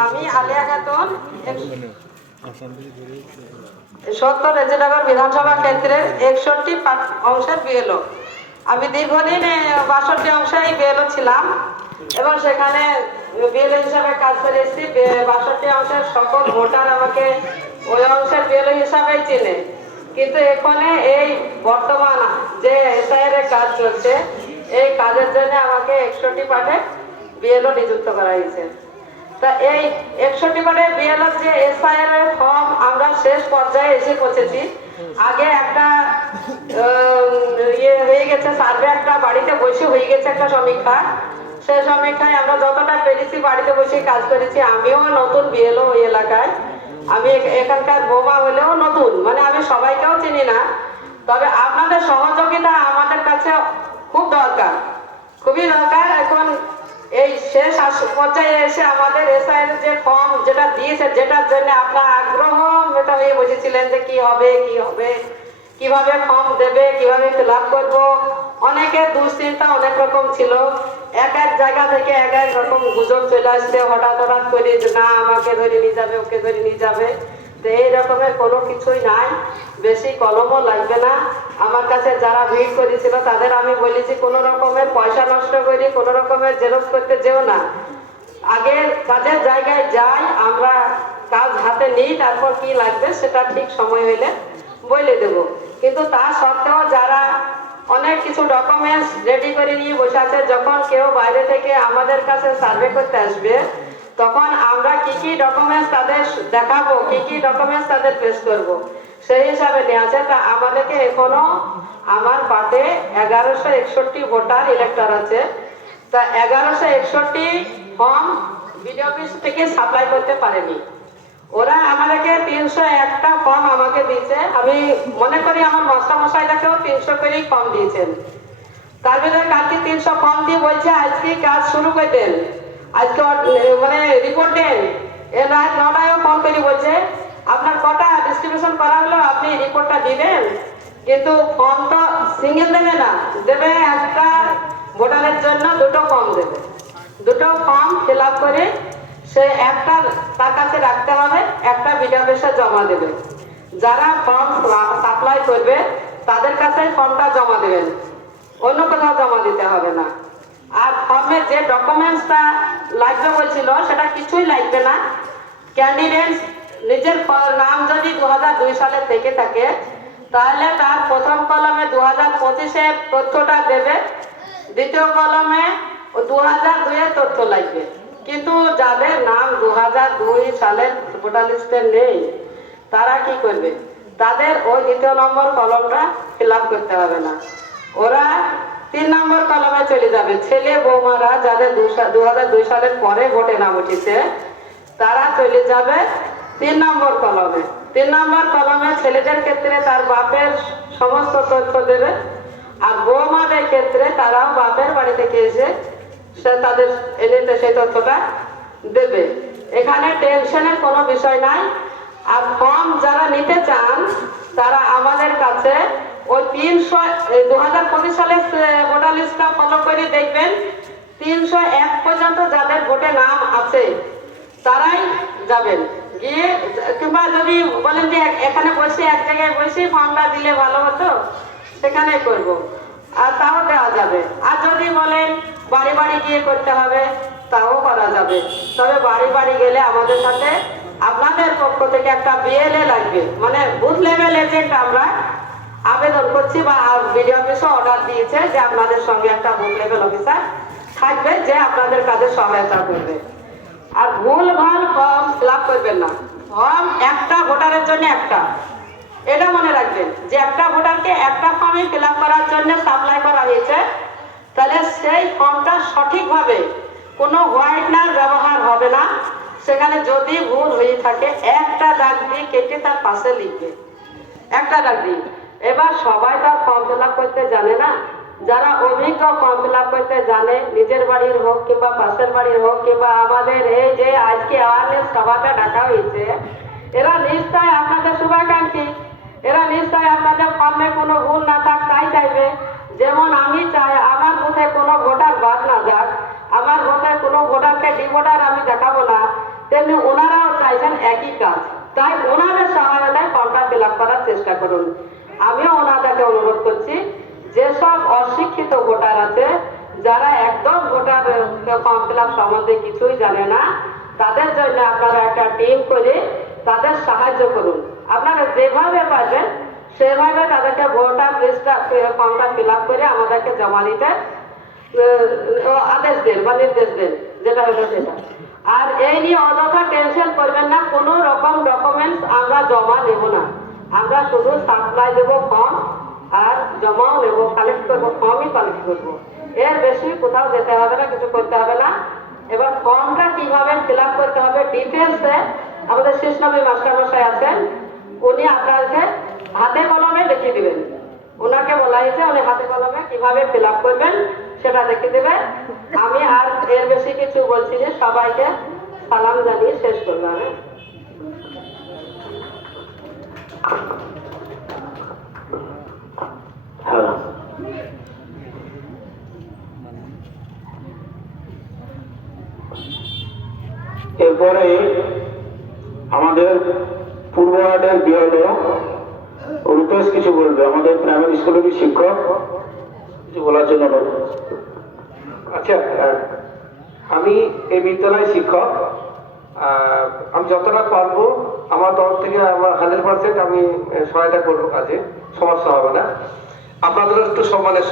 আমি আলিয়া খাতুন 70 রেজিনগর বিধানসভা কেন্দ্রের 61 অংশের বিএলও। আমি দীর্ঘদিন 62 অংশেই বিএলও ছিলাম এবং সেখানে বিএলও হিসাবে কাজ করে এসেছি। 62 অংশের সকল ভোটার আমাকে ওই অংশের বিএলও হিসাবেই চেনে। কিন্তু এখানে এই বর্তমান যে এসআইআর এর কাজ চলছে, এই কাজের জন্য আমাকে 61 পার্টে বিএলও নিযুক্ত করা হয়েছে। তা এই 61 পার্টে বিএলও যে এসআইআর এর ফর্ম আমরা শেষ পর্যায়ে এসে পৌঁছেছি। আগে একটা হয়ে গেছে সার্ভে, একটা বাড়িতে বসে হয়ে গেছে একটা সমীক্ষা। সেই সমীক্ষায় আমরা যতটা পেরেছি বাড়িতে বসে কাজ করেছি। আমিও নতুন বিএলও ওই এলাকায়, আমি এখানকার বোমা হলেও নতুন, মানে আমি সবাইকেও চিনি না। তবে আপনাদের সহযোগিতা আমাদের কাছে খুব দরকার, খুবই দরকার। এখন এই শেষ পর্যায়ে এসে আমাদের এসআইআর যে ফর্ম যেটা দিয়েছে, যেটার জন্য আপনার আগ্রহ মেটা হয়ে বসেছিলেন যে কি হবে কিভাবে ফর্ম দেবে, কিভাবে ফিল আপ করবো, অনেকের দুশ্চিন্তা অনেক রকম ছিল। এক এক জায়গা থেকে এক এক রকম গুজব চলে আসছে হঠাৎ করে, যে না আমাকে ধরে নিয়ে যাবে, ওকে ধরে নিয়ে যাবে। তো এই রকমের কোনো কিছুই নাই, বেশি কলমও লাগবে না। আমার কাছে যারা ভিড় করেছিল তাদের আমি বলেছি কোনো রকমের পয়সা নষ্ট করি, কোনো রকমের জেরক্স করতে যেও না, আগে কাজের জায়গায় যাই, আমরা কাজ হাতে নিই, তারপর কি লাগবে সেটা ঠিক সময় হইলে বলে দেব। কিন্তু তা সত্ত্বেও যারা অনেক কিছু ডকুমেন্টস রেডি করে নিয়ে বসে আছে, যখন কেউ বাইরে থেকে আমাদের কাছে সার্ভে করতে আসবে তখন আমরা কি কি ডকুমেন্টস তাদের দেখাবো, কি কি ডকুমেন্টস তাদের পেশ করব, সেই হিসাবে নিয়ে আছে। তা আমাদেরকে এখনো আমার পার্টে 1161 ভোটার ইলেক্টর আছে। তা 1161 ফর্ম বিডিও অফিস থেকে সাপ্লাই করতে পারেনি। ওরা আমাদেরকে 301টা ফর্ম আমাকে দিয়েছে। আমি মনে করি আমার মশাইটাকেও 300 করেই ফর্ম দিয়েছেন। তার ভিতরে কালকে 300 ফর্ম দিয়ে বলছে আজকে কাজ শুরু করে দেন, আজকে মানে রিপোর্ট দেন। এর রাত 9টায়ও ফোন করে বলছে আপনার কটা ডিস্ট্রিবিউশন করা হলো, আপনি রিপোর্টটা দিবেন। কিন্তু ফর্ম তো সিঙ্গেল দেবে না, দেবে একটা ভোটারের জন্য 2টো ফর্ম দেবে। 2টো ফর্ম ফিল আপ করে সে একটা তার কাছে রাখতে হবে, একটা বিডিও অফিসে জমা দেবে। যারা ফর্ম সাপ্লাই করবে তাদের কাছে ফর্মটা জমা দেবেন, অন্য কোথাও জমা দিতে হবে না। আর ফর্মের যে ডকুমেন্টসটা লাগবে বলছিল সেটা কিছুই লাগবে না। ক্যান্ডিডেট নিজের নাম যদি 2002 সালে থেকে থাকে তাহলে তার প্রথম কলমে 2025-এর তথ্যটা দেবে, দ্বিতীয় কলমে 2002-এর তথ্য লাগবে। কিন্তু যাদের নাম 2002 সালের ভোটার লিস্টে নেই তারা কি করবে, তাদের ওই দ্বিতীয় নম্বর কলমটা ফিল আপ করতে হবে না, ওরা 3 নম্বর কলমে চলে যাবে। ছেলে বৌমারা যাদের 2002 সালের পরে ভোটে নাম উঠেছে তারা চলে যাবে 3 নম্বর কলমে। 3 নম্বর কলমে ছেলেদের ক্ষেত্রে তার বাপের সমস্ত তথ্য দেবে, আর বৌমাদের ক্ষেত্রে তারাও বাপের বাড়ি থেকে এসে তাদের এনে সেই তথ্যটা দেবে। এখানে টেনশনের কোনো বিষয় নাই। আর ফর্ম যারা নিতে চান তারা আমাদের কাছে ওই 2025 সালের ভোটার লিস্টটা ফলো করে দেখবেন, 301 পর্যন্ত যাদের ভোটে নাম আছে তারাই যাবেন গিয়ে, কিংবা যদি বলেন যে এখানে বসে এক জায়গায় বসে ফর্মটা দিলে ভালো হতো সেখানে করব, আর তাও দেওয়া যাবে। আর যদি বলেন বাড়ি বাড়ি গিয়ে করতে হবে তাও করা যাবে। তবে বাড়ি বাড়ি গেলে আমাদের সাথে আপনাদের পক্ষ থেকে একটা বিএলএ লাগবে, মানে বুথ লেভেল এজেন্ট আমরা আবেদন করছি বা বিডিও অফিসে অর্ডার দিয়েছে যে আপনাদের সঙ্গে একটা বুথ লেভেল অফিসার থাকবে যে আপনাদের কাজে সহায়তা করবে। আর ভুল ভাল ফর্ম ফিল আপ করবেন না, ফর্ম একটা ভোটারের জন্য একটা, এটা মনে রাখবেন যে একটা ভোটারকে একটা ফর্মে ফিল আপ করার জন্য সাপ্লাই করা হয়েছে। তাহলে সেই ফর্মটা সঠিকভাবে কোনো হোয়াইটনার ব্যবহার হবে না। সেখানে যদি ভুল হয়ে থাকে একটা দাগ দিয়ে কেটে তার পাশে লিখবে, একটা দাগ দিয়ে। এবার সবাই তার ফর্ম ফিল আপ করতে জানে না, যারা অভিজ্ঞ ফর্ম ফিল আপ করতে জানে, নিজের বাড়ির হোক কিংবা পাশের বাড়ির হোক কিংবা আমাদের এই যে আজকে অ্যাওয়ারনেস সভাটা ডাকা হয়েছে, এরা নিশ্চয় আপনাদের শুভাকাঙ্ক্ষী, এরা নিশ্চয় আপনাদের ফর্মে কোনো ভুল না থাক তাই চাইবে। যেমন আমি চাই আমার বুথে কোনো ভোটার বাদ না যাক, আমার ভোটে কোনো ভোটারকে ডিভোটার আমি দেখাবো না, তেমনি ওনারাও চাইছেন একই কাজ। তাই ওনাদের সহায়তায় ফর্মটা ফিল আপ করার চেষ্টা করুন। আমিও ওনাদেরকে অনুরোধ করছি, যেসব অশিক্ষিত ভোটার আছে, যারা একদম ভোটার ফর্ম ফিল আপ সম্বন্ধে কিছুই জানে না, তাদের জন্য আপনারা একটা টিম করে তাদের সাহায্য করুন। আপনারা যেভাবে পারবেন সেভাবে তাদেরকে ভোটার লিস্টটা ফর্মটা ফিল আপ করে আমাদেরকে জমা দিতে আদেশ দেন বা নির্দেশ দেন, যেটা হলো সেটা। আর এই নিয়ে অযথা টেনশন করবেন না, কোনো রকম ডকুমেন্টস আমরা জমা নেব না। আমরা শুধু সাপ্লাই দেবো ফর্ম আর জমাও নেব, কালেক্ট করবো, ফর্মই কালেক্ট করবো। এর বেশি কোথাও যেতে হবে না, কিছু করতে হবে না। এবার ফর্মটা কিভাবে ফিল আপ করতে হবে ডিটেলসে আমাদের শেষনবী মাস্টারমশাই আছেন, উনি আপনাকে হাতে কলমে দেখিয়ে দিবেন। ওনাকে বলা হয়েছে উনি হাতে কলমে কিভাবে ফিল আপ করবেন সেটা দেখিয়ে দেবেন। আমি আর এর বেশি কিছু বলছি যে সবাইকে সালাম জানিয়ে শেষ করলাম। এরপরে আমাদের পূর্ব ওয়ার্ডের বিএলও রূপেশ কিছু বলবে, আমাদের প্রাইমারি স্কুলেরই শিক্ষক, কিছু বলার জন্য অনুরোধ। আচ্ছা, আমি এই বিদ্যালয়ের শিক্ষক। আমি যতটা পারবো আমার তরফ থেকে আমার 100% আমি সহায়তা করবো, কাজে সমস্যা হবে না। আপনাদের একটু সহায়তা